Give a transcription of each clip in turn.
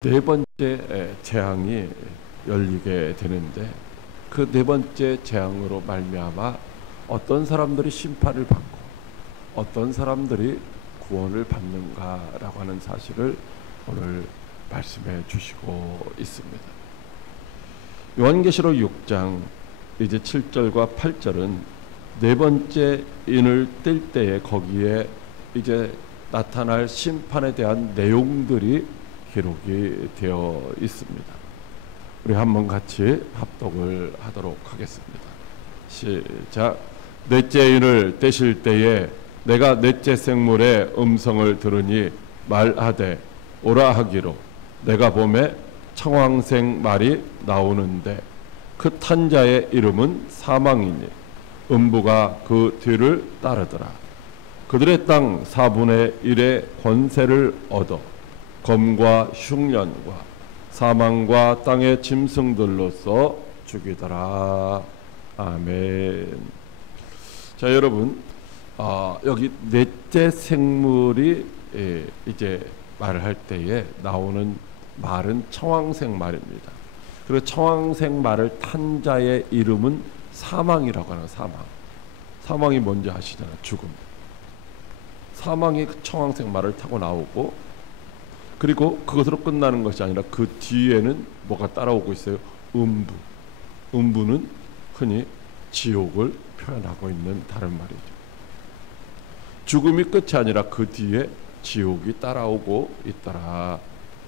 네 번째 재앙이 열리게 되는데, 그 네 번째 재앙으로 말미암아 어떤 사람들이 심판을 받고 어떤 사람들이 구원을 받는가라고 하는 사실을 오늘 말씀해 주시고 있습니다. 요한계시록 6장 이제 7절과 8절은 네 번째 인을 뜰 때에 거기에 이제 나타날 심판에 대한 내용들이 기록이 되어 있습니다. 우리 한번 같이 합독을 하도록 하겠습니다. 시작. 넷째 인을 떼실 때에 내가 넷째 생물의 음성을 들으니 말하되 오라 하기로, 내가 보매 청황색 말이 나오는데 그 탄 자의 이름은 사망이니 음부가 그 뒤를 따르더라. 그들의 땅 4분의 1의 권세를 얻어 검과 흉년과 사망과 땅의 짐승들로서 죽이더라. 아멘. 자, 여러분, 여기 넷째 생물이 이제 말을 할 때에 나오는 말은 청황색 말입니다. 그리고 청황색 말을 탄 자의 이름은 사망이라고 하는 사망. 사망이 뭔지 아시잖아요. 죽음. 사망이 청황색 말을 타고 나오고, 그리고 그것으로 끝나는 것이 아니라 그 뒤에는 뭐가 따라오고 있어요? 음부. 음부는 흔히 지옥을 표현하고 있는 다른 말이죠. 죽음이 끝이 아니라 그 뒤에 지옥이 따라오고 있더라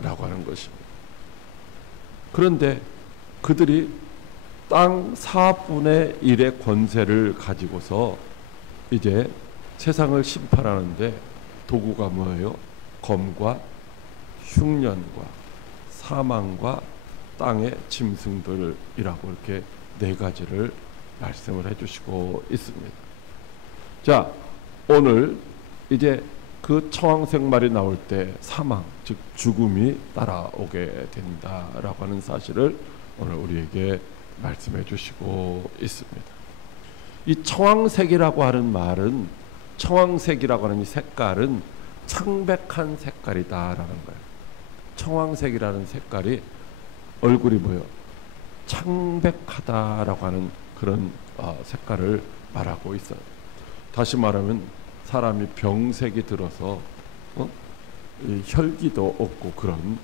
라고 하는 것입니다. 그런데 그들이 땅 4분의 1의 권세를 가지고서 이제 세상을 심판하는데 도구가 뭐예요? 검과 흉년과 사망과 땅의 짐승들이라고 이렇게 네 가지를 말씀을 해주시고 있습니다. 자, 오늘 이제 그 청황색 말이 나올 때 사망, 즉 죽음이 따라오게 된다라고 하는 사실을 오늘 우리에게 말씀해 주시고 있습니다. 이 청황색이라고 하는 말은, 청황색이라고 하는 이 색깔은 창백한 색깔이다라는 거예요. 청황색이라는 색깔이 얼굴이 뭐예요? 창백하다라고 하는 그런 색깔을 말하고 있어요. 다시 말하면 사람이 병색이 들어서 이 혈기도 없고 그런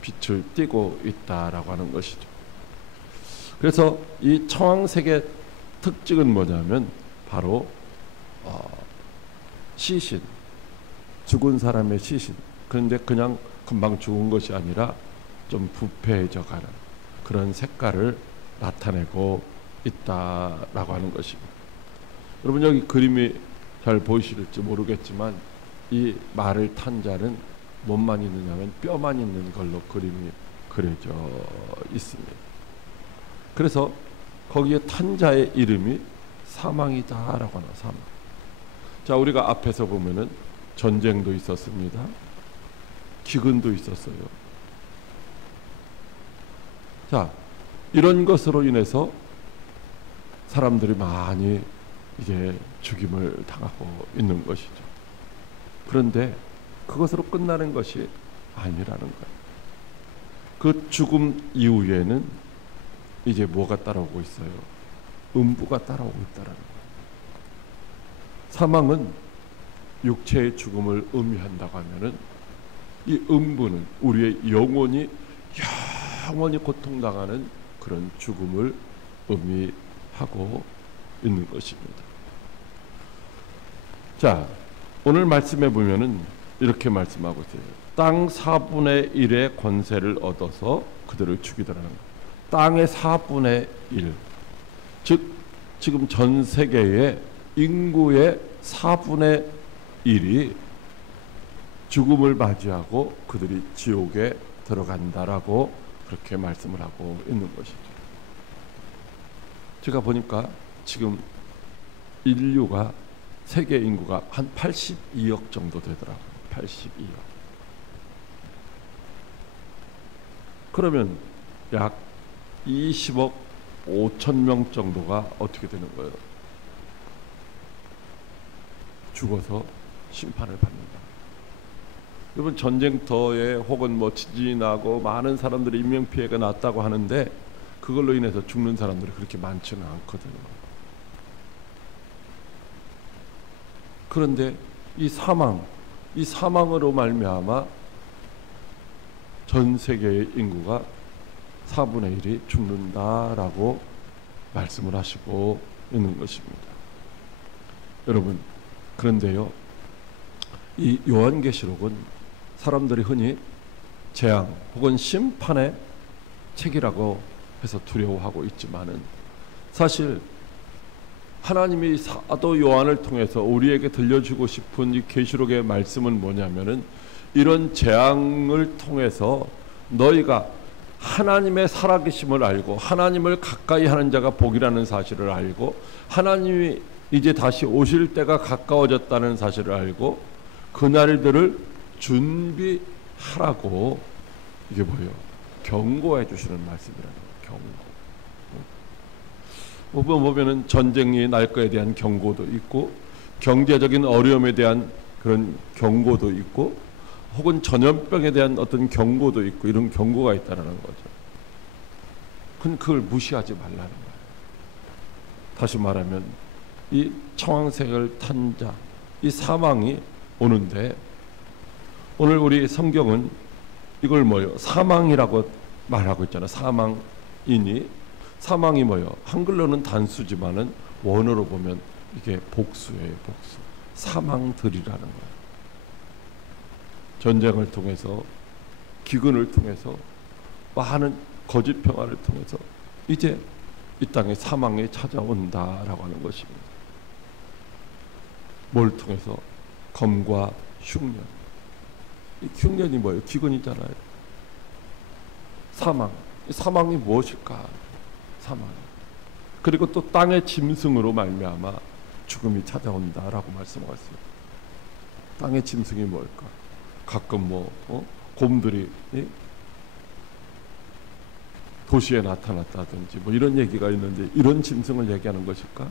빛을 띠고 있다라고 하는 것이죠. 그래서 이 청황색의 특징은 뭐냐면 바로 시신, 죽은 사람의 시신. 그런데 그냥 금방 죽은 것이 아니라 좀 부패해져 가는 그런 색깔을 나타내고 있다라고 하는 것입니다. 여러분, 여기 그림이 잘 보이실지 모르겠지만 이 말을 탄 자는 뭐만 있느냐면 뼈만 있는 걸로 그림이 그려져 있습니다. 그래서 거기에 탄 자의 이름이 사망이다라고 하나, 사망. 자, 우리가 앞에서 보면은 전쟁도 있었습니다. 기근도 있었어요. 자, 이런 것으로 인해서 사람들이 많이 이제 죽임을 당하고 있는 것이죠. 그런데 그것으로 끝나는 것이 아니라는 거예요. 그 죽음 이후에는 이제 뭐가 따라오고 있어요? 음부가 따라오고 있다는 거예요. 사망은 육체의 죽음을 의미한다고 하면은 이 음부는 우리의 영혼이 고통당하는 그런 죽음을 의미하고 있는 것입니다. 자, 오늘 말씀해 보면은 이렇게 말씀하고 있어요. 땅 4분의 1의 권세를 얻어서 그들을 죽이더라는 거예요. 땅의 4분의 1, 즉 지금 전 세계의 인구의 4분의 1이 죽음을 맞이하고 그들이 지옥에 들어간다라고 그렇게 말씀을 하고 있는 것이죠. 제가 보니까 지금 인류가, 세계 인구가 한 82억 정도 되더라고요. 82억. 그러면 약 20억 5천 명 정도가 어떻게 되는 거예요? 죽어서 심판을 받는다. 여러분 전쟁터에 혹은 뭐 지진이 나고 많은 사람들이 인명피해가 났다고 하는데 그걸로 인해서 죽는 사람들이 그렇게 많지는 않거든요. 그런데 이 사망으로 말미암아 전 세계의 인구가 4분의 1이 죽는다라고 말씀을 하시고 있는 것입니다. 여러분, 그런데요, 이 요한계시록은 사람들이 흔히 재앙 혹은 심판의 책이라고 해서 두려워하고 있지만은 사실 하나님이 사도 요한을 통해서 우리에게 들려주고 싶은 이 계시록의 말씀은 뭐냐면은 이런 재앙을 통해서 너희가 하나님의 살아계심을 알고 하나님을 가까이 하는 자가 복이라는 사실을 알고 하나님이 이제 다시 오실 때가 가까워졌다는 사실을 알고 그날들을 준비하라고 이게 뭐예요? 경고해 주시는 말씀이라는 거예요. 경고. 보면은 전쟁이 날 거에 대한 경고도 있고 경제적인 어려움에 대한 그런 경고도 있고 혹은 전염병에 대한 어떤 경고도 있고 이런 경고가 있다는 거죠. 그걸 무시하지 말라는 거예요. 다시 말하면 이 청황색을 탄 자, 이 사망이 오는데 오늘 우리 성경은 이걸 뭐요? 사망이라고 말하고 있잖아요. 사망이니 사망이 뭐요? 한글로는 단수지만은 원어로 보면 이게 복수예요. 복수. 사망들이라는 거예요. 전쟁을 통해서 기근을 통해서 많은 거짓 평화를 통해서 이제 이 땅에 사망이 찾아온다라고 하는 것입니다. 뭘 통해서? 검과 흉년. 이 흉년이 뭐예요? 기근이잖아요. 사망. 이 사망이 무엇일까? 사망. 그리고 또 땅의 짐승으로 말미암아 죽음이 찾아온다라고 말씀하셨어요. 땅의 짐승이 뭘까? 가끔 곰들이 도시에 나타났다든지 뭐 이런 얘기가 있는데 이런 짐승을 얘기하는 것일까?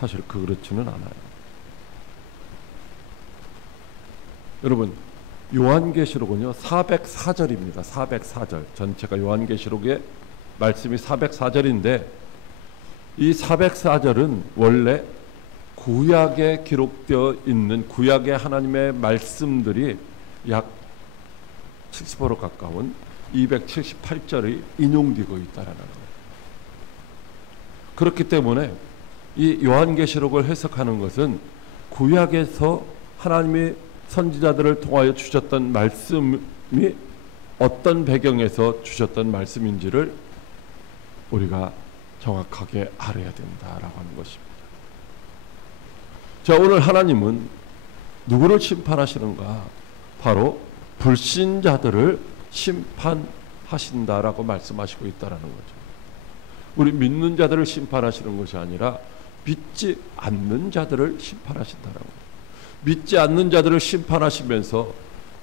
사실 그렇지는 않아요. 여러분, 요한계시록은요 404절입니다. 404절. 전체가 요한계시록의 말씀이 404절인데 이 404절은 원래 구약에 기록되어 있는 구약의 하나님의 말씀들이 약 70% 가까운 278절이 인용되고 있다라는 거예요. 그렇기 때문에 이 요한계시록을 해석하는 것은 구약에서 하나님이 선지자들을 통하여 주셨던 말씀이 어떤 배경에서 주셨던 말씀인지를 우리가 정확하게 알아야 된다라고 하는 것입니다. 자, 오늘 하나님은 누구를 심판하시는가? 바로 불신자들을 심판하신다라고 말씀하시고 있다라는 거죠. 우리 믿는 자들을 심판하시는 것이 아니라 믿지 않는 자들을 심판하신다라고. 믿지 않는 자들을 심판하시면서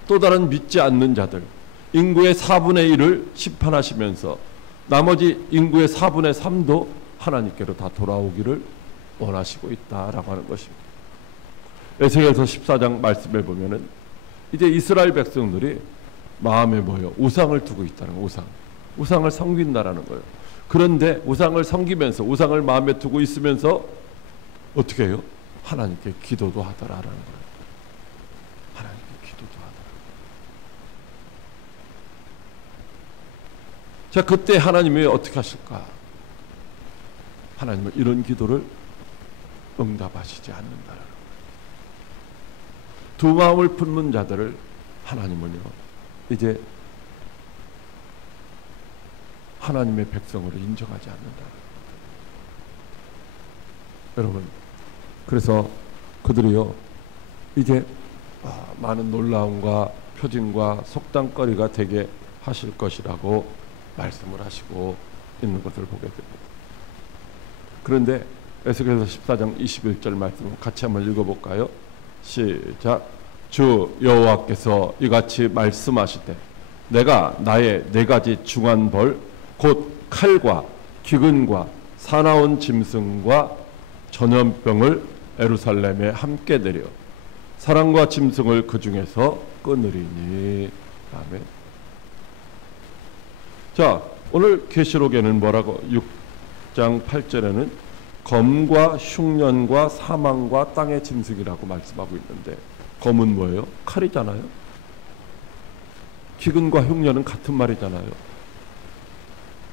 또 다른 믿지 않는 자들, 인구의 4분의 1을 심판하시면서 나머지 인구의 4분의 3도 하나님께로 다 돌아오기를 원하시고 있다라고 하는 것입니다. 에스겔서 14장 말씀에 보면은 이제 이스라엘 백성들이 마음에 뭐예요? 우상을 두고 있다는 거예요. 우상을 섬긴다라는 거예요. 그런데 우상을 섬기면서 우상을 마음에 두고 있으면서 어떻게 해요? 하나님께 기도도 하더라라는 거예요. 하나님께 기도도 하더라. 자, 그때 하나님이 어떻게 하실까? 하나님은 이런 기도를 응답하시지 않는다라는 거예요. 두 마음을 품는 자들을 하나님은요 이제 하나님의 백성으로 인정하지 않는다. 여러분, 그래서 그들이요 이제 많은 놀라움과 표징과 속담거리가 되게 하실 것이라고 말씀을 하시고 있는 것을 보게 됩니다. 그런데 에스겔서 14장 21절 말씀 같이 한번 읽어볼까요? 시작. 주 여호와께서 이같이 말씀하시되 내가 나의 4가지 중한 벌 곧 칼과 기근과 사나운 짐승과 전염병을 예루살렘에 함께 내려 사랑과 짐승을 그 중에서 끊으리니. 아멘. 자, 오늘 계시록에는 뭐라고 6장 8절에는 검과 흉년과 사망과 땅의 짐승이라고 말씀하고 있는데, 검은 뭐예요? 칼이잖아요. 기근과 흉년은 같은 말이잖아요.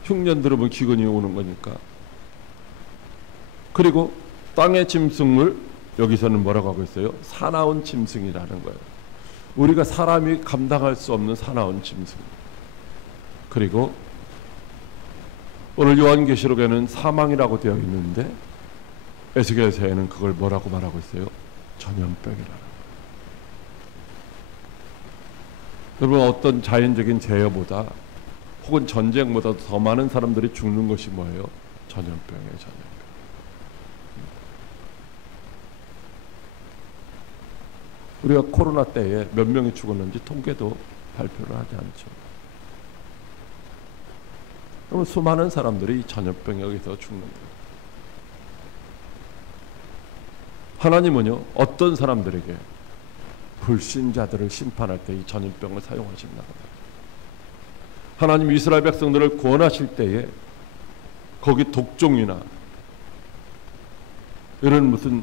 흉년 들으면 기근이 오는 거니까. 그리고 땅의 짐승을 여기서는 뭐라고 하고 있어요? 사나운 짐승이라는 거예요. 우리가 사람이 감당할 수 없는 사나운 짐승. 그리고 오늘 요한계시록에는 사망이라고 되어 있는데 에스겔서에는 그걸 뭐라고 말하고 있어요? 전염병이라는 거예요. 여러분, 어떤 자연적인 재해보다 혹은 전쟁보다 더 많은 사람들이 죽는 것이 뭐예요? 전염병이에요. 전염병. 우리가 코로나 때에 몇 명이 죽었는지 통계도 발표를 하지 않죠. 그러면 수많은 사람들이 전염병에 의해서 죽는 거예요. 하나님은요, 어떤 사람들에게 불신자들을 심판할 때 이 전염병을 사용하신다. 하나님 이스라엘 백성들을 구원하실 때에 거기 독종이나 이런 무슨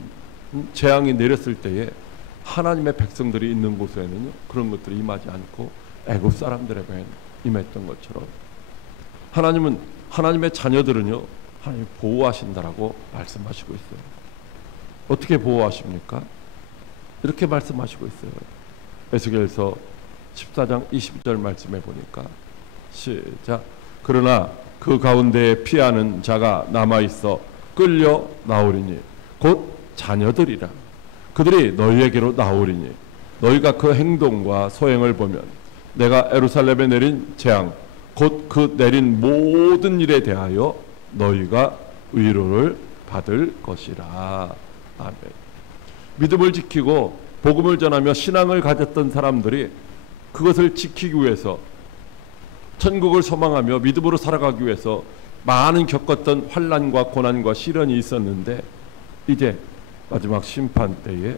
재앙이 내렸을 때에 하나님의 백성들이 있는 곳에는요, 그런 것들이 임하지 않고 애굽 사람들에게 임했던 것처럼 하나님은, 하나님의 자녀들은요, 하나님 보호하신다라고 말씀하시고 있어요. 어떻게 보호하십니까? 이렇게 말씀하시고 있어요. 에스겔서 14장 20절 말씀해 보니까, 시작. 그러나 그 가운데에 피하는 자가 남아있어 끌려 나오리니 곧 자녀들이라. 그들이 너희에게로 나오리니 너희가 그 행동과 소행을 보면 내가 예루살렘에 내린 재앙 곧 그 내린 모든 일에 대하여 너희가 위로를 받을 것이라. 아멘. 믿음을 지키고 복음을 전하며 신앙을 가졌던 사람들이 그것을 지키기 위해서, 천국을 소망하며 믿음으로 살아가기 위해서 많은 겪었던 환난과 고난과 시련이 있었는데, 이제 마지막 심판 때에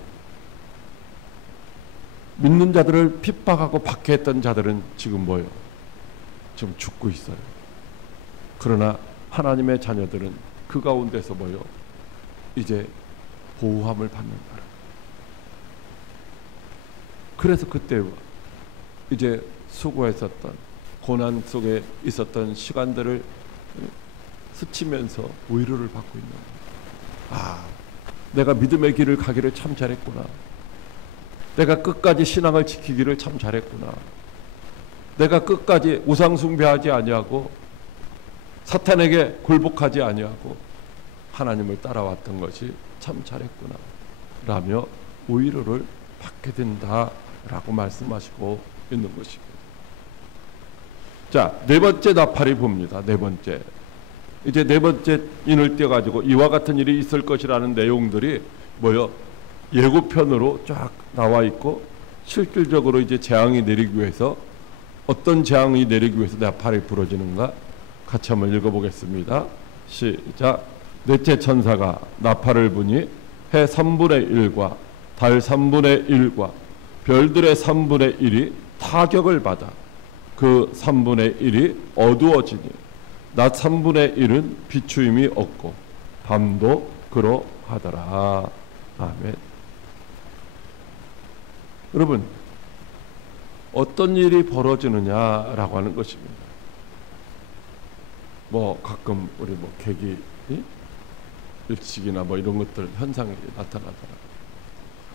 믿는 자들을 핍박하고 박해했던 자들은 지금 뭐예요? 지금 죽고 있어요. 그러나 하나님의 자녀들은 그 가운데서 뭐예요? 이제 보호함을 받는다. 그래서 그때 이제 수고했었던, 고난 속에 있었던 시간들을 스치면서 위로를 받고 있는 거예요. 내가 믿음의 길을 가기를 참 잘했구나. 내가 끝까지 신앙을 지키기를 참 잘했구나. 내가 끝까지 우상 숭배하지 아니하고 사탄에게 굴복하지 아니하고 하나님을 따라왔던 것이 참 잘했구나 라며 위로를 받게 된다라고 말씀하시고 있는 것입니다. 자, 네 번째 나팔이 봅니다. 네 번째. 이제 네 번째 인을 떼가지고 이와 같은 일이 있을 것이라는 내용들이 뭐요? 예고편으로 쫙 나와 있고, 실질적으로 이제 재앙이 내리기 위해서, 어떤 재앙이 내리기 위해서 나팔이 부러지는가? 같이 한번 읽어보겠습니다. 시작. 넷째 천사가 나팔을 부니 해 3분의 1과 달 3분의 1과 별들의 3분의 1이 타격을 받아 그 3분의 1이 어두워지니 낮 3분의 1은 비추임이 없고 밤도 그러하더라. 아멘. 여러분, 어떤 일이 벌어지느냐라고 하는 것입니다. 뭐 가끔 우리 뭐 계기 일식이나 뭐 이런 것들 현상이 나타나더라.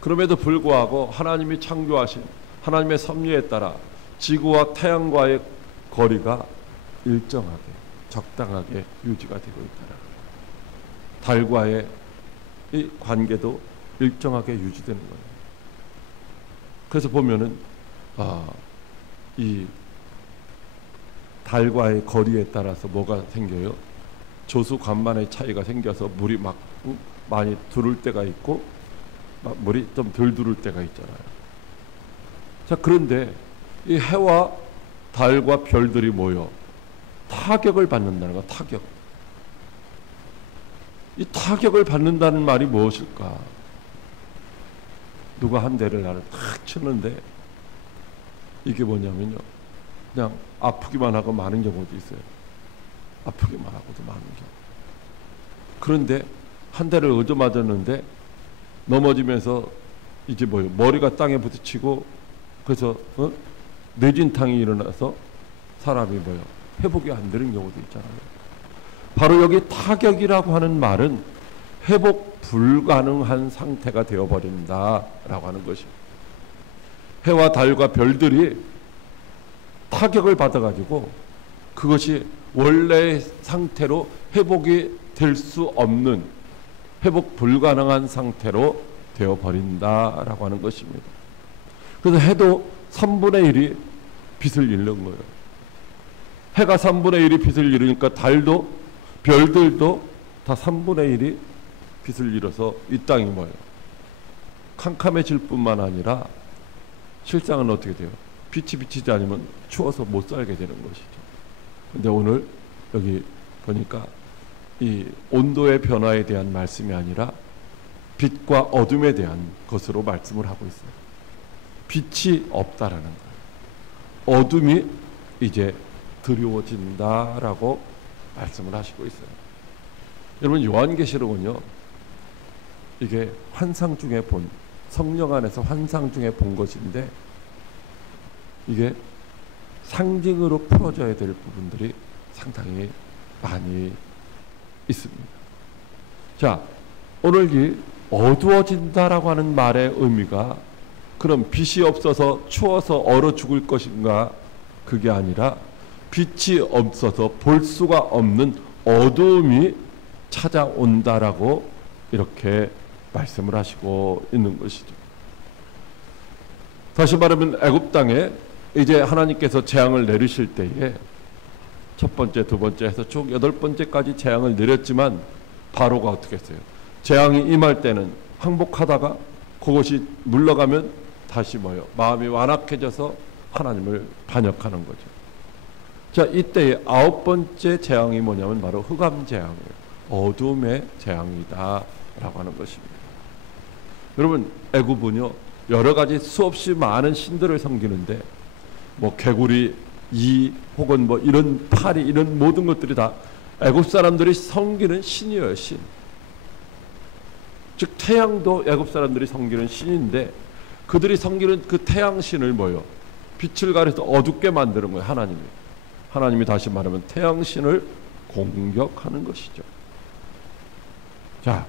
그럼에도 불구하고 하나님이 창조하신 하나님의 섭리에 따라 지구와 태양과의 거리가 일정하게 적당하게 유지가 되고 있더라. 달과의 이 관계도 일정하게 유지되는 거예요. 그래서 보면은 이 달과의 거리에 따라서 뭐가 생겨요? 조수 간만의 차이가 생겨서 물이 막 많이 두를 때가 있고 막 물이 좀 덜 두를 때가 있잖아요. 자, 그런데 이 해와 달과 별들이 모여 타격을 받는다는 거. 타격. 이 타격을 받는다는 말이 무엇일까? 누가 한 대를 나를 탁 쳤는데 이게 뭐냐면요, 그냥 아프기만 하고 마는 경우도 있어요. 아프기만 하고도 마는 경우. 그런데 한 대를 얻어맞았는데 넘어지면서 이제 뭐요, 머리가 땅에 부딪히고 그래서 뇌진탕이 일어나서 사람이 뭐요, 회복이 안 되는 경우도 있잖아요. 바로 여기 타격이라고 하는 말은 회복 불가능한 상태가 되어버린다라고 하는 것입니다. 해와 달과 별들이 타격을 받아가지고 그것이 원래의 상태로 회복이 될 수 없는, 회복 불가능한 상태로 되어버린다라고 하는 것입니다. 그래서 해도 3분의 1이 빛을 잃는 거예요. 해가 3분의 1이 빛을 잃으니까 달도 별들도 다 3분의 1이 빛을 잃어서 이 땅이 뭐예요, 캄캄해질 뿐만 아니라 실상은 어떻게 돼요? 빛이 비치지 않으면 추워서 못 살게 되는 것이죠. 근데 오늘 여기 보니까 이 온도의 변화에 대한 말씀이 아니라 빛과 어둠에 대한 것으로 말씀을 하고 있어요. 빛이 없다라는 거예요. 어둠이 이제 드리워진다라고 말씀을 하시고 있어요. 여러분, 요한계시록은요, 이게 환상 중에 본, 성령 안에서 환상 중에 본 것인데 이게 상징으로 풀어져야 될 부분들이 상당히 많이 있습니다. 자, 오늘 이 어두워진다라고 하는 말의 의미가 그럼 빛이 없어서 추워서 얼어 죽을 것인가? 그게 아니라 빛이 없어서 볼 수가 없는 어두움이 찾아온다라고 이렇게 말씀을 하시고 있는 것이죠. 다시 말하면 애굽 땅에 이제 하나님께서 재앙을 내리실 때에 첫 번째, 두 번째 해서 쭉 8번째까지 재앙을 내렸지만 바로가 어떻게 했어요? 재앙이 임할 때는 항복하다가 그것이 물러가면 다시 뭐요? 마음이 완악해져서 하나님을 반역하는 거죠. 자, 이때의 9번째 재앙이 뭐냐면 바로 흑암 재앙이에요. 어둠의 재앙이다 라고 하는 것입니다. 여러분, 애굽은요, 여러 가지 수없이 많은 신들을 섬기는데 뭐 개구리, 이 혹은 뭐 이런 파리, 이런 모든 것들이 다 애굽 사람들이 섬기는 신이에요. 신. 즉 태양도 애굽 사람들이 섬기는 신인데 그들이 섬기는 그 태양신을 뭐요? 빛을 가려서 어둡게 만드는 거예요. 하나님이 다시 말하면 태양신을 공격하는 것이죠. 자,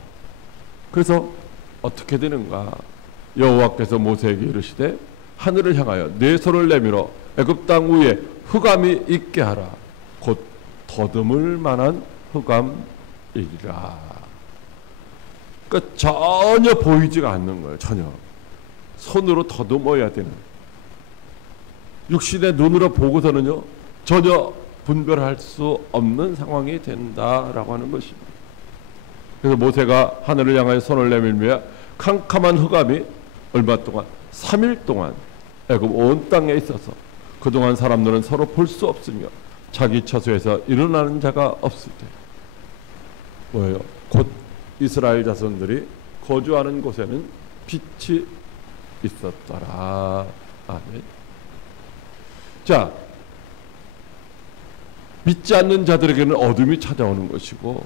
그래서 어떻게 되는가? 여호와께서 모세에게 이르시되 하늘을 향하여 네 손을 내밀어 애굽 땅 위에 흑암이 있게 하라. 곧 더듬을 만한 흑암이리라. 그러니까 전혀 보이지가 않는 거예요. 전혀. 손으로 더듬어야 되는. 육신의 눈으로 보고서는요, 전혀 분별할 수 없는 상황이 된다라고 하는 것입니다. 그래서 모세가 하늘을 향하여 손을 내밀며 캄캄한 흑암이 얼마 동안? 3일 동안 애굽 온 땅에 있어서 그동안 사람들은 서로 볼 수 없으며 자기 처소에서 일어나는 자가 없을 때 뭐예요? 곧 이스라엘 자손들이 거주하는 곳에는 빛이 있었더라. 아멘. 자, 믿지 않는 자들에게는 어둠이 찾아오는 것이고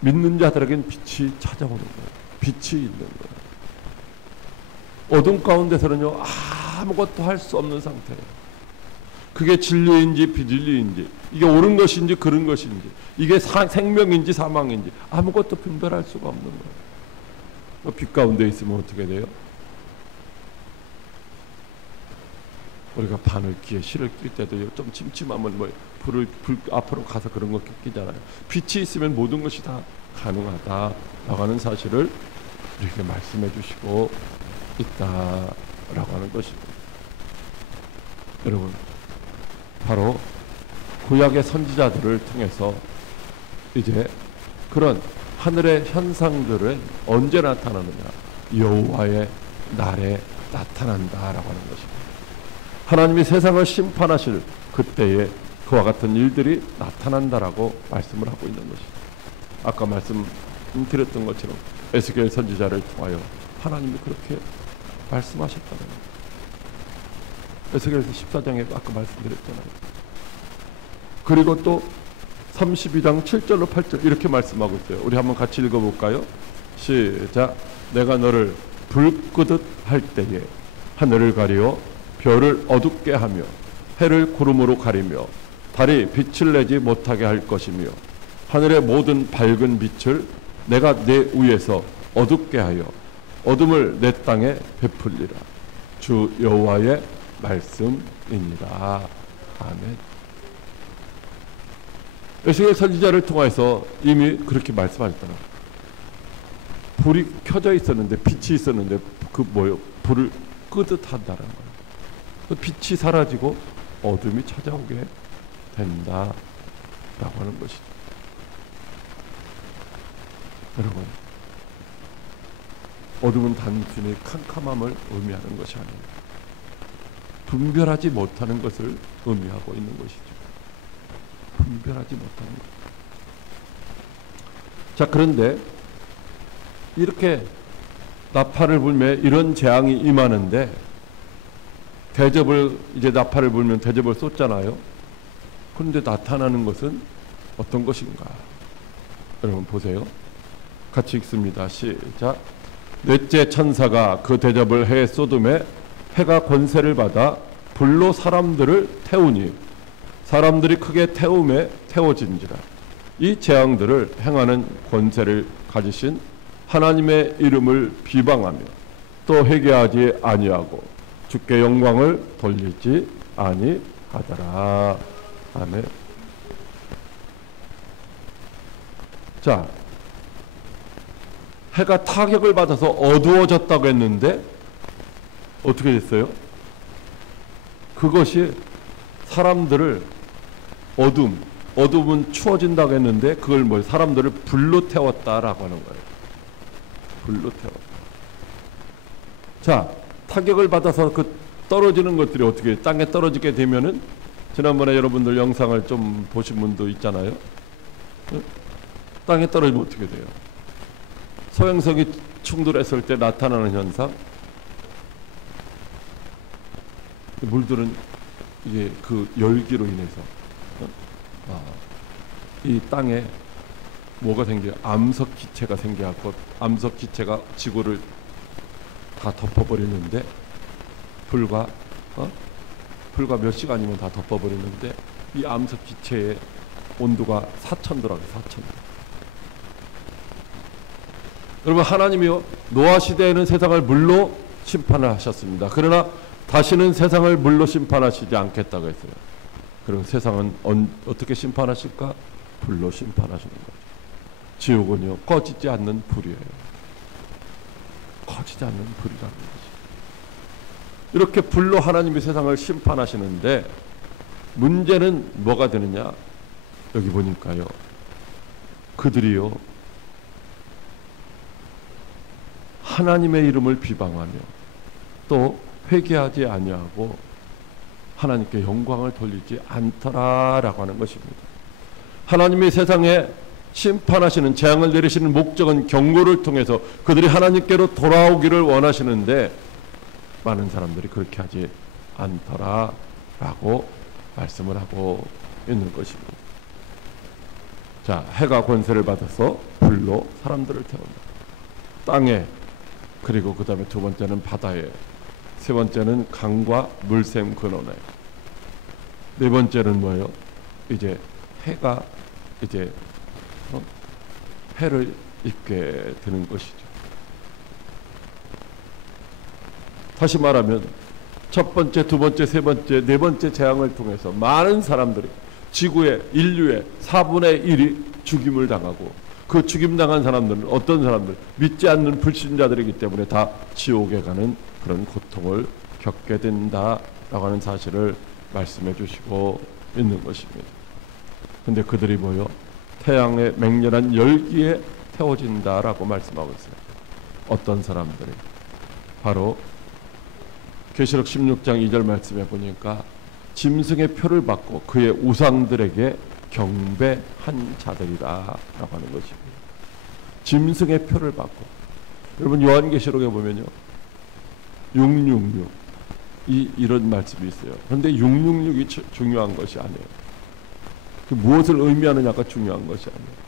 믿는 자들에게는 빛이 찾아오는 거예요. 빛이 있는 거예요. 어둠 가운데서는요, 아무것도 할 수 없는 상태예요. 그게 진리인지 비진리인지, 이게 옳은 것인지 그른 것인지, 이게 생명인지 사망인지 아무것도 분별할 수가 없는 거예요. 빛 가운데 있으면 어떻게 돼요? 우리가 바늘기에 실을 낄 때도 좀 침침하면 뭐 불 앞으로 가서 그런 거 끼잖아요. 빛이 있으면 모든 것이 다 가능하다라고 하는 사실을 이렇게 말씀해 주시고 있다라고 하는 것입니다. 여러분, 바로 구약의 선지자들을 통해서 이제 그런 하늘의 현상들은 언제 나타나느냐? 여호와의 날에 나타난다라고 하는 것입니다. 하나님이 세상을 심판하실 그때에 그와 같은 일들이 나타난다라고 말씀을 하고 있는 것입니다. 아까 말씀드렸던 것처럼 에스겔 선지자를 통하여 하나님이 그렇게 말씀하셨다는 거예요. 에스겔서 14장에 아까 말씀드렸잖아요. 그리고 또 32장 7절로 8절 이렇게 말씀하고 있어요. 우리 한번 같이 읽어볼까요? 시작. 내가 너를 불 끄듯 할 때에 하늘을 가리어 별을 어둡게 하며 해를 구름으로 가리며 달이 빛을 내지 못하게 할 것이며 하늘의 모든 밝은 빛을 내가 내 위에서 어둡게 하여 어둠을 내 땅에 베풀리라. 주 여호와의 말씀이니라. 아멘. 에스겔 선지자를 통해서 이미 그렇게 말씀하셨잖아요. 불이 켜져 있었는데, 빛이 있었는데 그 뭐요? 불을 끄듯 한다는 거예요. 빛이 사라지고 어둠이 찾아오게 된다라고 하는 것이죠. 여러분, 어둠은 단순히 캄캄함을 의미하는 것이 아닙니다. 분별하지 못하는 것을 의미하고 있는 것이죠. 분별하지 못하는 것. 자, 그런데 이렇게 나팔을 불며 이런 재앙이 임하는데 대접을 이제 나팔을 불면 대접을 쏟잖아요. 그런데 나타나는 것은 어떤 것인가? 여러분 보세요. 같이 읽습니다. 시작. 넷째 천사가 그 대접을 해 쏟음에 해가 권세를 받아 불로 사람들을 태우니 사람들이 크게 태움에 태워진지라. 이 재앙들을 행하는 권세를 가지신 하나님의 이름을 비방하며 또 회개하지 아니하고 주께 영광을 돌리지 아니하더라. 아멘. 자, 해가 타격을 받아서 어두워졌다고 했는데 어떻게 됐어요? 그것이 사람들을 어둠은 추워진다고 했는데 그걸 뭐 사람들을 불로 태웠다라고 하는 거예요. 불로 태웠다. 자, 타격을 받아서 그 떨어지는 것들이 어떻게 땅에 떨어지게 되면은 지난번에 여러분들 영상을 좀 보신 분도 있잖아요. 땅에 떨어지면 어떻게 돼요? 소행성이 충돌했을 때 나타나는 현상. 물들은 이게 그 열기로 인해서 이 땅에 뭐가 생겨요? 암석 기체가 생겨갖고 암석 기체가 지구를 다 덮어버리는데 불과 몇 시간이면 다 덮어버리는데 이 암석 기체의 온도가 4,000도라고 4,000도. 여러분, 하나님이요 노아 시대에는 세상을 물로 심판을 하셨습니다. 그러나 다시는 세상을 물로 심판하시지 않겠다고 했어요. 그럼 세상은 어떻게 심판하실까? 불로 심판하시는 거죠. 지옥은요 꺼지지 않는 불이에요. 꺼지지 않는 불이라는 거죠. 이렇게 불로 하나님이 세상을 심판하시는데 문제는 뭐가 되느냐? 여기 보니까요, 그들이요 하나님의 이름을 비방하며 또 회개하지 아니하고 하나님께 영광을 돌리지 않더라라고 하는 것입니다. 하나님이 세상에 심판하시는 재앙을 내리시는 목적은 경고를 통해서 그들이 하나님께로 돌아오기를 원하시는데 많은 사람들이 그렇게 하지 않더라라고 말씀을 하고 있는 것입니다. 자, 해가 권세를 받아서 불로 사람들을 태운다. 땅에, 그리고 그 다음에 두 번째는 바다에, 세 번째는 강과 물샘 근원에, 네 번째는 뭐예요? 이제 해가 이제 해를 입게 되는 것이죠. 다시 말하면 첫 번째, 두 번째, 세 번째, 네 번째 재앙을 통해서 많은 사람들이 지구의 인류의 4분의 1이 죽임을 당하고 그 죽임당한 사람들은 어떤 사람들? 믿지 않는 불신자들이기 때문에 다 지옥에 가는 그런 고통을 겪게 된다라고 하는 사실을 말씀해 주시고 있는 것입니다. 근데 그들이 뭐요? 태양의 맹렬한 열기에 태워진다라고 말씀하고 있어요. 어떤 사람들이? 바로 계시록 16장 2절 말씀해 보니까 짐승의 표를 받고 그의 우상들에게 경배한 자들이다라고 하는 것입니다. 짐승의 표를 받고, 여러분 요한계시록에 보면요, 666 이런 말씀이 있어요. 그런데 666이 중요한 것이 아니에요. 그 무엇을 의미하느냐가 중요한 것이 아니에요.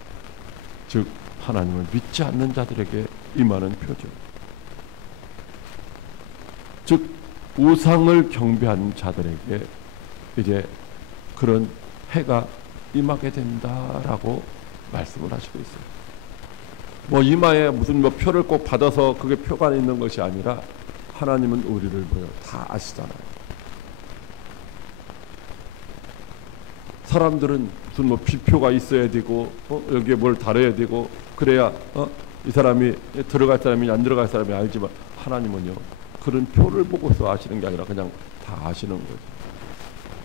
즉 하나님을 믿지 않는 자들에게 임하는 표죠. 즉 우상을 경배하는 자들에게 이제 그런 해가 임하게 된다라고 말씀을 하시고 있어요. 뭐 이마에 무슨 뭐 표를 꼭 받아서 그게 표가 있는 것이 아니라 하나님은 우리를 다 아시잖아요. 사람들은 무슨 뭐 비표가 있어야 되고 여기에 뭘 달아야 되고 그래야 이 사람이 들어갈 사람이 안 들어갈 사람이 알지만 하나님은요 그런 표를 보고서 아시는 게 아니라 그냥 다 아시는 거죠.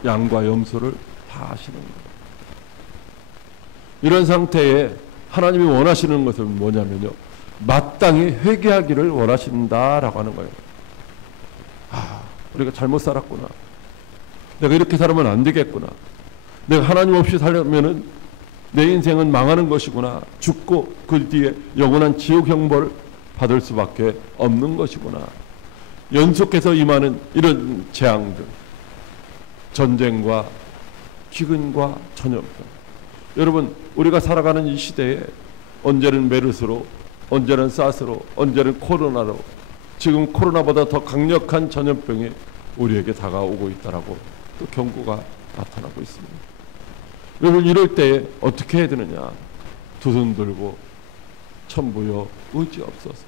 양과 염소를 다 아시는 거예요. 이런 상태에 하나님이 원하시는 것은 뭐냐면요, 마땅히 회개하기를 원하신다라고 하는 거예요. 우리가 잘못 살았구나. 내가 이렇게 살면 안 되겠구나. 내가 하나님 없이 살려면은 내 인생은 망하는 것이구나. 죽고 그 뒤에 영원한 지옥 형벌을 받을 수밖에 없는 것이구나. 연속해서 임하는 이런 재앙들, 전쟁과 기근과 전염병. 여러분, 우리가 살아가는 이 시대에 언제는 메르스로, 언제는 사스로, 언제는 코로나로, 지금 코로나보다 더 강력한 전염병이 우리에게 다가오고 있다라고 또 경고가 나타나고 있습니다. 여러분, 이럴 때 어떻게 해야 되느냐? 두 손 들고 천부여 의지 없어서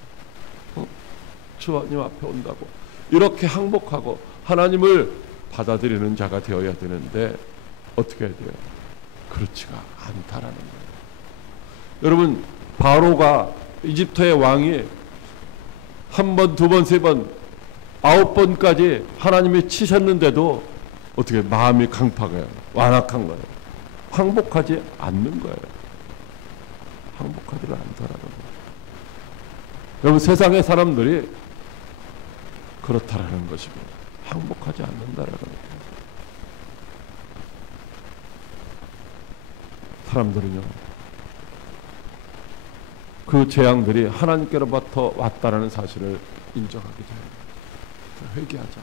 주님 앞에 온다고 이렇게 항복하고 하나님을 받아들이는 자가 되어야 되는데 어떻게 해야 돼요? 그렇지가 않다라는 거예요. 여러분, 바로가 이집트의 왕이 한 번, 두 번, 세 번, 9번까지 하나님이 치셨는데도 어떻게 마음이 강팍해요. 완악한 거예요. 항복하지 않는 거예요. 항복하지를 않다라는 거예요. 여러분, 세상의 사람들이 그렇다라는 것이고 항복하지 않는다라는 거예요. 사람들은요, 그 재앙들이 하나님께로부터 왔다라는 사실을 인정하게 돼요. 회개하자.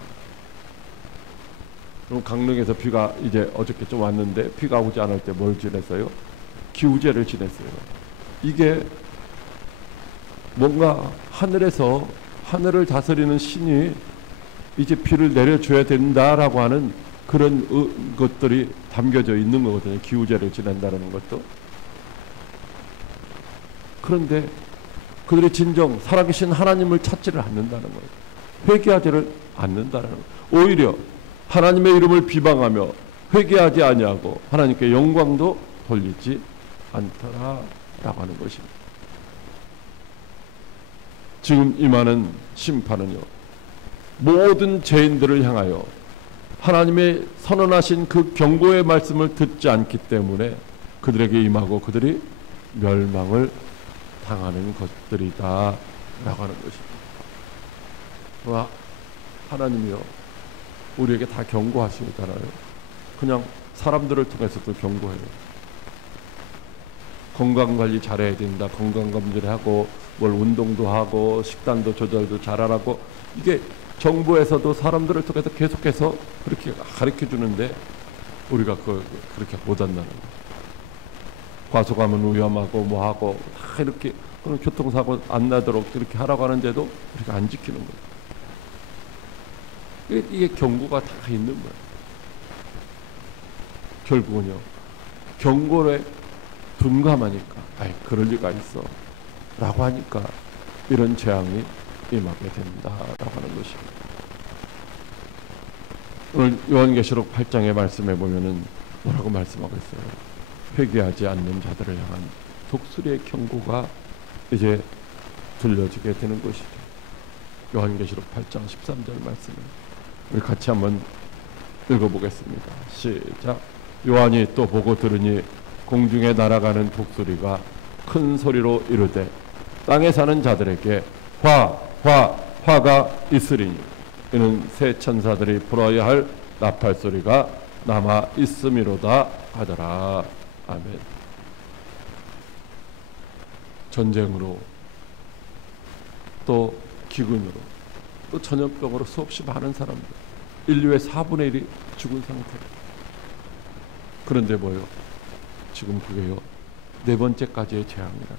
그럼 강릉에서 비가 이제 어저께 좀 왔는데 비가 오지 않을 때 뭘 지냈어요? 기우제를 지냈어요. 이게 뭔가 하늘에서 하늘을 다스리는 신이 이제 비를 내려줘야 된다라고 하는 그런 것들이 담겨져 있는 거거든요. 기우제를 지낸다는 것도. 그런데 그들이 진정 살아계신 하나님을 찾지를 않는다는 거예요. 회개하지를 않는다는 거예요. 오히려 하나님의 이름을 비방하며 회개하지 아니하고 하나님께 영광도 돌리지 않더라라고 하는 것입니다. 지금 임하는 심판은요, 모든 죄인들을 향하여 하나님의 선언하신 그 경고의 말씀을 듣지 않기 때문에 그들에게 임하고 그들이 멸망을 당하는 것들이다 라고 하는 것입니다. 와, 하나님이요, 우리에게 다 경고하시잖아요. 그냥 사람들을 통해서도 경고해요. 건강관리 잘해야 된다. 건강검진을 하고 뭘 운동도 하고 식단도 조절도 잘하라고, 이게 정부에서도 사람들을 통해서 계속해서 그렇게 가르쳐 주는데 우리가 그렇게 못 한다는 거예요. 과속하면 위험하고 뭐하고 다 이렇게 그런 교통사고 안 나도록 이렇게 하라고 하는데도 우리가 안 지키는 거예요. 이게 경고가 다 있는 거예요. 결국은요, 경고에 둔감하니까 그럴 리가 있어 라고 하니까 이런 재앙이 임하게 된다라고 하는 것입니다. 오늘 요한계시록 8장의 말씀에 보면은 뭐라고 말씀하고 있어요? 회개하지 않는 자들을 향한 독수리의 경고가 이제 들려지게 되는 것이죠. 요한계시록 8장 13절 말씀을 우리 같이 한번 읽어보겠습니다. 시작. 요한이 또 보고 들으니 공중에 날아가는 독수리가 큰 소리로 이르되 땅에 사는 자들에게 화가 있으리니 이는 새 천사들이 불어야 할 나팔 소리가 남아 있음이로다 하더라. 아멘. 전쟁으로 또 기근으로 또 전염병으로 수없이 많은 사람들, 인류의 4분의 1이 죽은 상태. 그런데 뭐요? 지금 그게요, 네 번째까지의 재앙이라.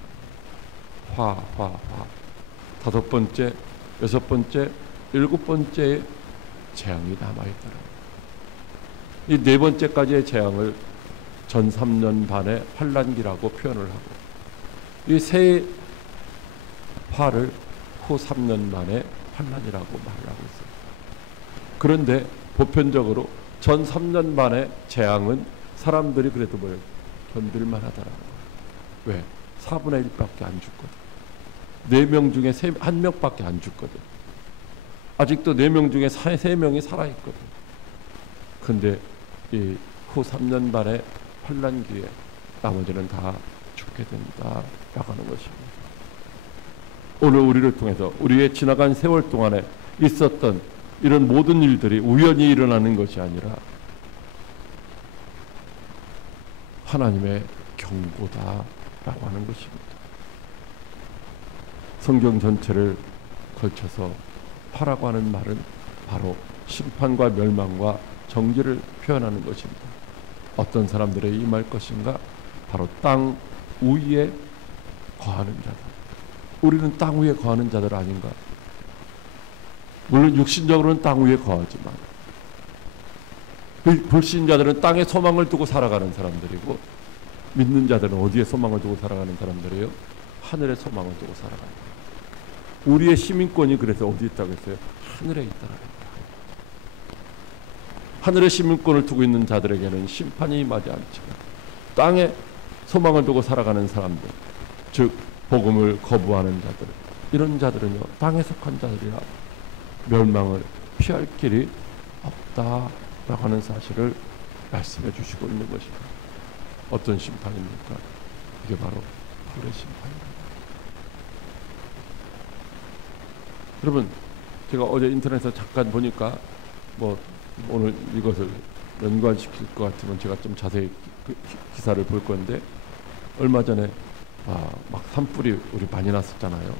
화. 다섯 번째, 여섯 번째, 일곱 번째의 재앙이 남아있더라. 이 네 번째까지의 재앙을 전 3년 반의 환란기라고 표현을 하고, 이 세 화를 후 3년 만에 환란이라고 말을 하고 있어요. 그런데 보편적으로 전 3년 만의 재앙은 사람들이 그래도 뭐예요? 견딜만 하더라고요. 왜? 4분의 1밖에 안 죽거든. 4명 중에 1명밖에 안 죽거든. 아직도 4명 중에 3명이 살아있거든. 근데 이 후 3년 반의 환란기에 나머지는 다 죽게 된다라고 하는 것입니다. 오늘 우리를 통해서 우리의 지나간 세월 동안에 있었던 이런 모든 일들이 우연히 일어나는 것이 아니라 하나님의 경고다라고 하는 것입니다. 성경 전체를 걸쳐서 화라고 하는 말은 바로 심판과 멸망과 정죄를 표현하는 것입니다. 어떤 사람들에 임할 것인가? 바로 땅 위에 거하는 자들. 우리는 땅 위에 거하는 자들 아닌가? 물론 육신적으로는 땅 위에 거하지만 불신자들은 땅에 소망을 두고 살아가는 사람들이고, 믿는 자들은 어디에 소망을 두고 살아가는 사람들이에요? 하늘에 소망을 두고 살아가는 거예요. 우리의 시민권이 그래서 어디 있다고 했어요? 하늘에 있다는 거예요. 하늘의 시민권을 두고 있는 자들에게는 심판이 임하지 않지만, 땅에 소망을 두고 살아가는 사람들, 즉 복음을 거부하는 자들, 이런 자들은요, 땅에 속한 자들이라 멸망을 피할 길이 없다라고 하는 사실을 말씀해 주시고 있는 것입니다. 어떤 심판입니까? 이게 바로 불의 심판입니다. 여러분, 제가 어제 인터넷에서 잠깐 보니까 뭐 오늘 이것을 연관시킬 것 같으면 제가 좀 자세히 기사를 볼 건데, 얼마 전에 막 산불이 우리 많이 났었잖아요.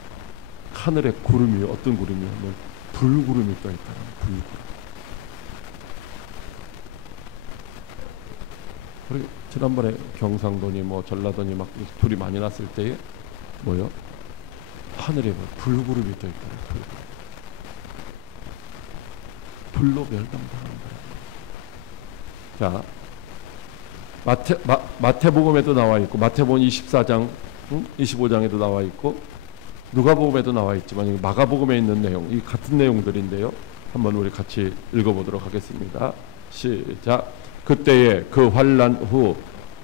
하늘에 구름이, 어떤 구름이냐면 불구름이 떠 있다는, 불구름. 그리고 지난번에 경상도니 뭐 전라도니 막 불이 많이 났을 때에 뭐요? 하늘에 불구름이 떠 있다는, 불구름. 불로 멸망당한다. 자, 마태복음에도 나와 있고, 마태복음 24장, 25장에도 나와 있고, 누가복음에도 나와 있지만 마가복음에 있는 내용, 이 같은 내용들인데요. 한번 우리 같이 읽어보도록 하겠습니다. 시작. 그때에 그 환란 후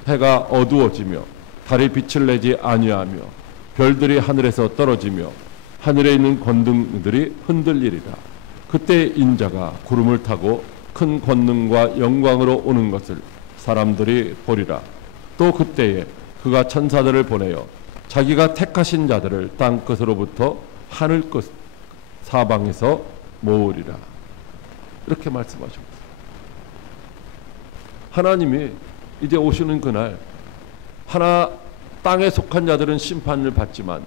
해가 어두워지며 달이 빛을 내지 아니하며 별들이 하늘에서 떨어지며 하늘에 있는 권능들이 흔들리리라. 그때 인자가 구름을 타고 큰 권능과 영광으로 오는 것을 사람들이 보리라. 또 그때에 그가 천사들을 보내어 자기가 택하신 자들을 땅 끝으로부터 하늘 끝 사방에서 모으리라. 이렇게 말씀하십니다. 하나님이 이제 오시는 그날, 땅에 속한 자들은 심판을 받지만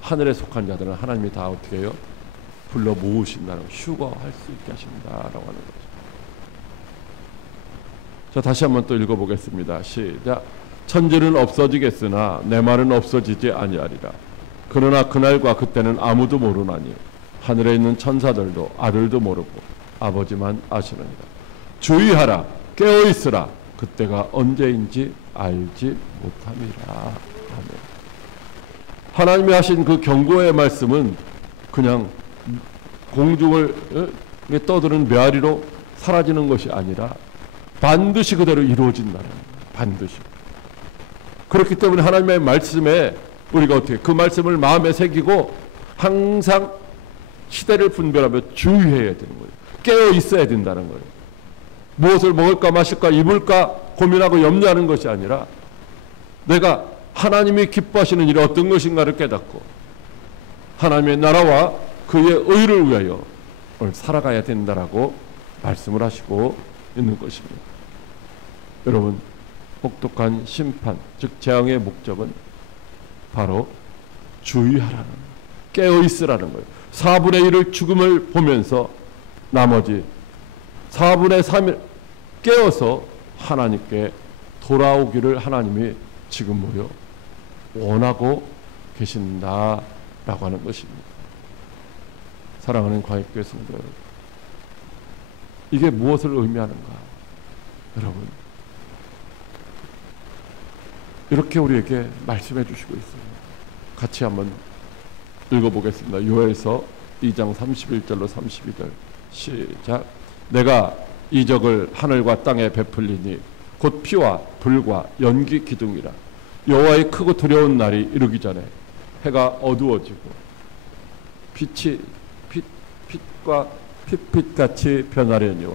하늘에 속한 자들은 하나님이 다 어떻게 해요? 불러 모으신다는, 휴거할 수 있게 하신다라고 하는 거죠. 자, 다시 한번 또 읽어보겠습니다. 시작. 천지는 없어지겠으나 내 말은 없어지지 아니하리라. 그러나 그날과 그때는 아무도 모르나니 하늘에 있는 천사들도 아들도 모르고 아버지만 아시느니라. 주의하라, 깨어있으라. 그때가 언제인지 알지 못함이라. 아멘. 하나님이 하신 그 경고의 말씀은 그냥 공중을 떠드는 메아리로 사라지는 것이 아니라 반드시 그대로 이루어진다는 거예요. 반드시. 그렇기 때문에 하나님의 말씀에 우리가 어떻게 그 말씀을 마음에 새기고 항상 시대를 분별하며 주의해야 되는 거예요. 깨어 있어야 된다는 거예요. 무엇을 먹을까 마실까 입을까 고민하고 염려하는 것이 아니라 내가 하나님이 기뻐하시는 일이 어떤 것인가를 깨닫고 하나님의 나라와 그의 의를 위하여 오늘 살아가야 된다라고 말씀을 하시고 있는 것입니다. 여러분, 혹독한 심판, 즉 재앙의 목적은 바로 주의하라는, 깨어 있으라는 거예요. 4분의 1을 죽음을 보면서 나머지 4분의 3을 깨어서 하나님께 돌아오기를 하나님이 지금 뭐요? 원하고 계신다라고 하는 것입니다. 사랑하는 광역교회 성도 여러분, 이게 무엇을 의미하는가? 여러분, 이렇게 우리에게 말씀해 주시고 있습니다. 같이 한번 읽어보겠습니다. 요엘서 2장 31절로 32절 시작. 내가 이적을 하늘과 땅에 베풀리니 곧 피와 불과 연기 기둥이라. 여호와의 크고 두려운 날이 이르기 전에 해가 어두워지고 빛이 빛과 핏빛같이 변하려니와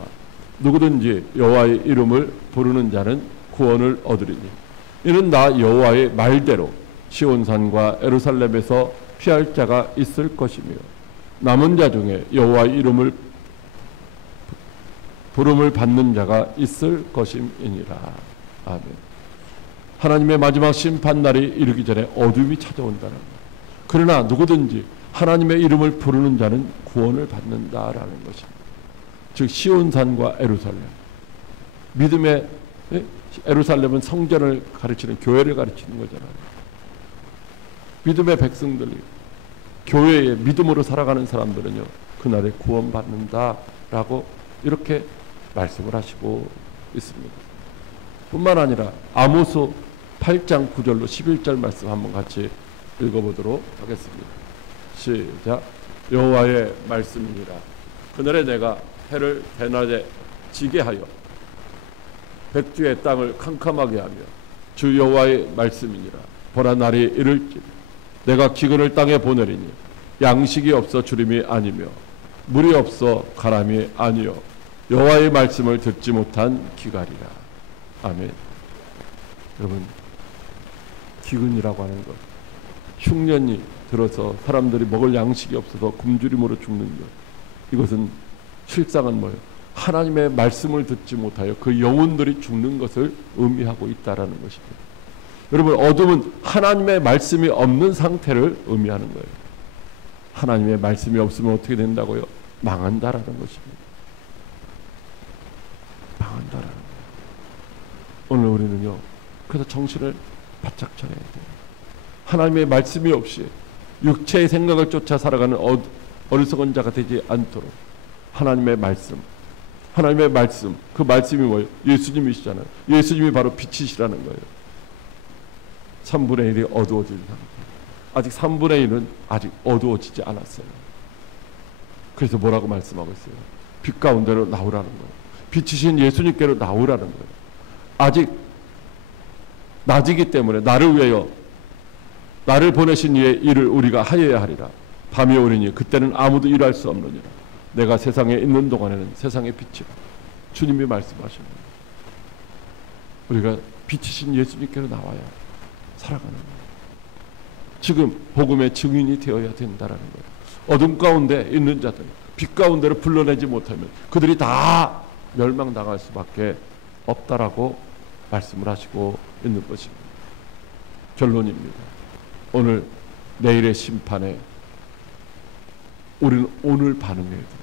누구든지 여호와의 이름을 부르는 자는 구원을 얻으리니 이는 나 여호와의 말대로 시온산과 예루살렘에서 피할 자가 있을 것이며 남은 자 중에 여호와의 이름을 부름을 받는 자가 있을 것임이니라. 아멘. 하나님의 마지막 심판날이 이르기 전에 어둠이 찾아온다는 것. 그러나 누구든지 하나님의 이름을 부르는 자는 구원을 받는다라는 것입니다. 즉 시온산과 예루살렘, 믿음의 예루살렘은 성전을 가르치는, 교회를 가르치는 거잖아요. 믿음의 백성들이, 교회에 믿음으로 살아가는 사람들은요, 그날에 구원받는다라고 이렇게 말씀을 하시고 있습니다. 뿐만 아니라 아모스 8장 9절로 11절 말씀 한번 같이 읽어보도록 하겠습니다. 시작. 여호와의 말씀이니라. 그날에 내가 해를 대낮에 지게 하여 백주의 땅을 캄캄하게 하며 주 여호와의 말씀이니라. 보라, 날이 이를지 내가 기근을 땅에 보내리니 양식이 없어 주림이 아니며 물이 없어 가람이 아니요 여호와의 말씀을 듣지 못한 기갈이라. 아멘. 여러분, 기근이라고 하는 것, 흉년이 들어서 사람들이 먹을 양식이 없어서 굶주림으로 죽는 것, 이것은 실상은 뭐예요? 하나님의 말씀을 듣지 못하여 그 영혼들이 죽는 것을 의미하고 있다라는 것입니다. 여러분, 어둠은 하나님의 말씀이 없는 상태를 의미하는 거예요. 하나님의 말씀이 없으면 어떻게 된다고요? 망한다라는 것입니다. 망한다라는 거예요. 오늘 우리는요, 그래서 정신을 바짝 차려야 돼요. 하나님의 말씀이 없이 육체의 생각을 쫓아 살아가는 어리석은 자가 되지 않도록 하나님의 말씀, 하나님의 말씀, 그 말씀이 뭐예요? 예수님이시잖아요. 예수님이 바로 빛이시라는 거예요. 3분의 1이 어두워진 상태. 아직 3분의 1은 아직 어두워지지 않았어요. 그래서 뭐라고 말씀하고 있어요? 빛 가운데로 나오라는 거예요. 빛이신 예수님께로 나오라는 거예요. 아직 낮이기 때문에 나를 위하여, 나를 보내신 이의 일을 우리가 하여야 하리라. 밤이 오리니 그때는 아무도 일할 수 없느니라. 내가 세상에 있는 동안에는 세상의 빛이라. 주님이 말씀하신 거예요. 우리가 빛이신 예수님께로 나와야 살아가는 거예요. 지금 복음의 증인이 되어야 된다라는 거예요. 어둠 가운데 있는 자들, 빛 가운데로 불러내지 못하면 그들이 다 멸망당할 수밖에 없다라고 말씀을 하시고 있는 것입니다. 결론입니다. 오늘 내일의 심판에 우리는 오늘 반응해야 돼요.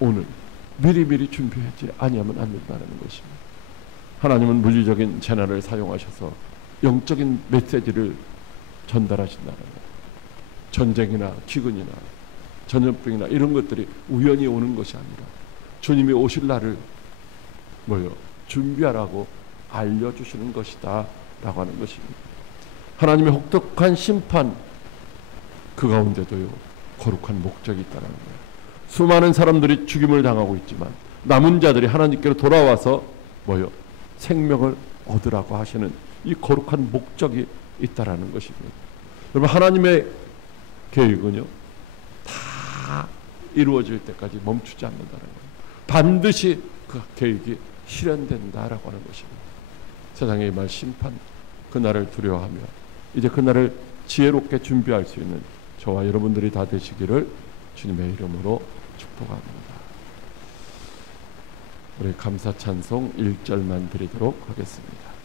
오늘 미리미리 준비하지 아니하면 안 된다는 것입니다. 하나님은 물리적인 재난을 사용하셔서 영적인 메시지를 전달하신다는 거예요. 전쟁이나 기근이나 전염병이나 이런 것들이 우연히 오는 것이 아니라 주님이 오실 날을 뭐요? 준비하라고 알려주시는 것이다 라고 하는 것입니다. 하나님의 혹독한 심판, 그 가운데도요, 거룩한 목적이 있다는 거예요. 수많은 사람들이 죽임을 당하고 있지만 남은 자들이 하나님께로 돌아와서 뭐요? 생명을 얻으라고 하시는 이 거룩한 목적이 있다라는 것입니다. 여러분, 하나님의 계획은요, 다 이루어질 때까지 멈추지 않는다는 거예요. 반드시 그 계획이 실현된다라고 하는 것입니다. 세상에 임할 심판, 그날을 두려워하며 이제 그날을 지혜롭게 준비할 수 있는 저와 여러분들이 다 되시기를 주님의 이름으로 축복합니다. 우리 감사 찬송 1절만 드리도록 하겠습니다.